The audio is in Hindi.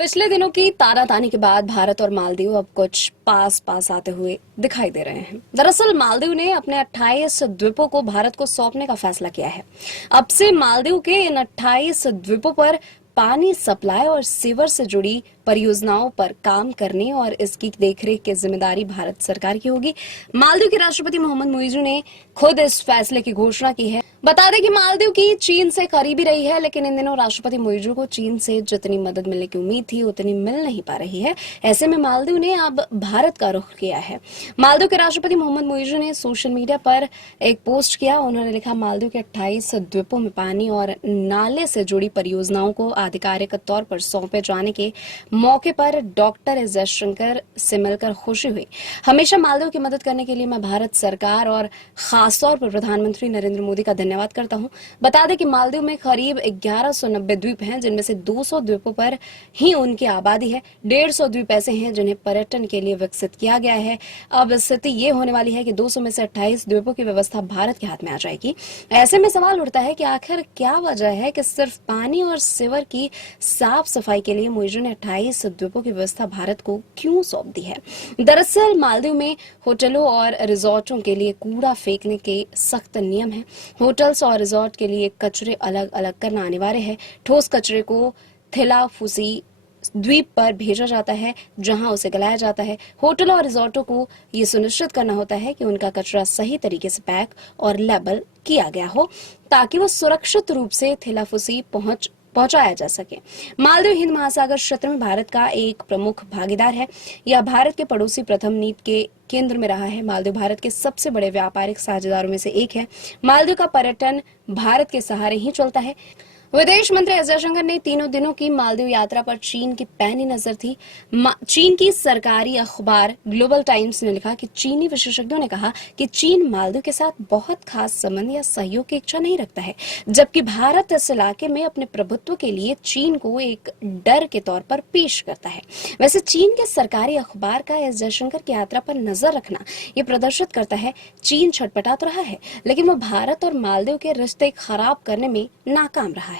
पिछले दिनों की तानातानी के बाद भारत और मालदीव अब कुछ पास पास आते हुए दिखाई दे रहे हैं। दरअसल मालदीव ने अपने 28 द्वीपों को भारत को सौंपने का फैसला किया है। अब से मालदीव के इन 28 द्वीपों पर पानी सप्लाई और सीवर से जुड़ी परियोजनाओं पर काम करने और इसकी देखरेख की जिम्मेदारी भारत सरकार की होगी। मालदीव के राष्ट्रपति मोहम्मद मुइज़ू ने खुद इस फैसले की घोषणा की है। बता दें कि मालदीव की चीन से करीबी रही है, लेकिन इन दिनों राष्ट्रपति मुइज़ू को चीन से जितनी मदद मिलने की उम्मीद थी उतनी मिल नहीं पा रही है। ऐसे में मालदीव ने अब भारत का रुख किया है। मालदीव के राष्ट्रपति मोहम्मद मुइज़ू ने सोशल मीडिया पर एक पोस्ट किया। उन्होंने लिखा, मालदीव के 28 द्वीपों में पानी और नाले से जुड़ी परियोजनाओं को आधिकारिक तौर पर सौंपे जाने के मौके पर डॉक्टर एस जयशंकर से मिलकर खुशी हुई। हमेशा मालदीव की मदद करने के लिए मैं भारत सरकार और खासतौर पर प्रधानमंत्री नरेंद्र मोदी का धन्यवाद करता हूं। बता दें कि मालदीव में करीब 1190 द्वीप हैं, जिनमें से 200 द्वीपों पर ही उनकी आबादी है। 150 द्वीप ऐसे हैं जिन्हें पर्यटन के लिए विकसित किया गया है। अब स्थिति ये होने वाली है कि 200 में से 28 द्वीपों की व्यवस्था भारत के हाथ में आ जाएगी। ऐसे में सवाल उठता है कि आखिर क्या वजह है कि सिर्फ पानी और सीवर की साफ सफाई के लिए मुइज़ू ने 28 द्वीपों की व्यवस्था भारत को क्यों सौंप दी है। दरअसल मालदीव में होटलों और रिजॉर्टों के लिए कूड़ा फेंकने के सख्त नियम हैं। होटल्स और रिजॉर्ट के लिए कचरे अलग अलग करना अनिवार्य है। ठोस कचरे को थिलाफुसी द्वीप पर भेजा जाता है, जहां उसे गलाया जाता है। होटलों और रिजॉर्टों को ये सुनिश्चित करना होता है कि उनका कचरा सही तरीके से पैक और लेबल किया गया हो, ताकि वो सुरक्षित रूप से थिलाफुसी पहुंचाया जा सके। मालदीव हिंद महासागर क्षेत्र में भारत का एक प्रमुख भागीदार है। यह भारत के पड़ोसी प्रथम नीति के केंद्र में रहा है। मालदीव भारत के सबसे बड़े व्यापारिक साझेदारों में से एक है। मालदीव का पर्यटन भारत के सहारे ही चलता है। विदेश मंत्री एस जयशंकर ने तीनों दिनों की मालदीव यात्रा पर चीन की पैनी नजर थी। चीन की सरकारी अखबार ग्लोबल टाइम्स ने लिखा कि चीनी विशेषज्ञों ने कहा कि चीन मालदीव के साथ बहुत खास संबंध या सहयोग की इच्छा नहीं रखता है, जबकि भारत इस इलाके में अपने प्रभुत्व के लिए चीन को एक डर के तौर पर पेश करता है। वैसे चीन के सरकारी अखबार का एस जयशंकर की यात्रा पर नजर रखना ये प्रदर्शित करता है चीन छटपटा तो रहा है, लेकिन वो भारत और मालदीव के रिश्ते खराब करने में नाकाम रहा है।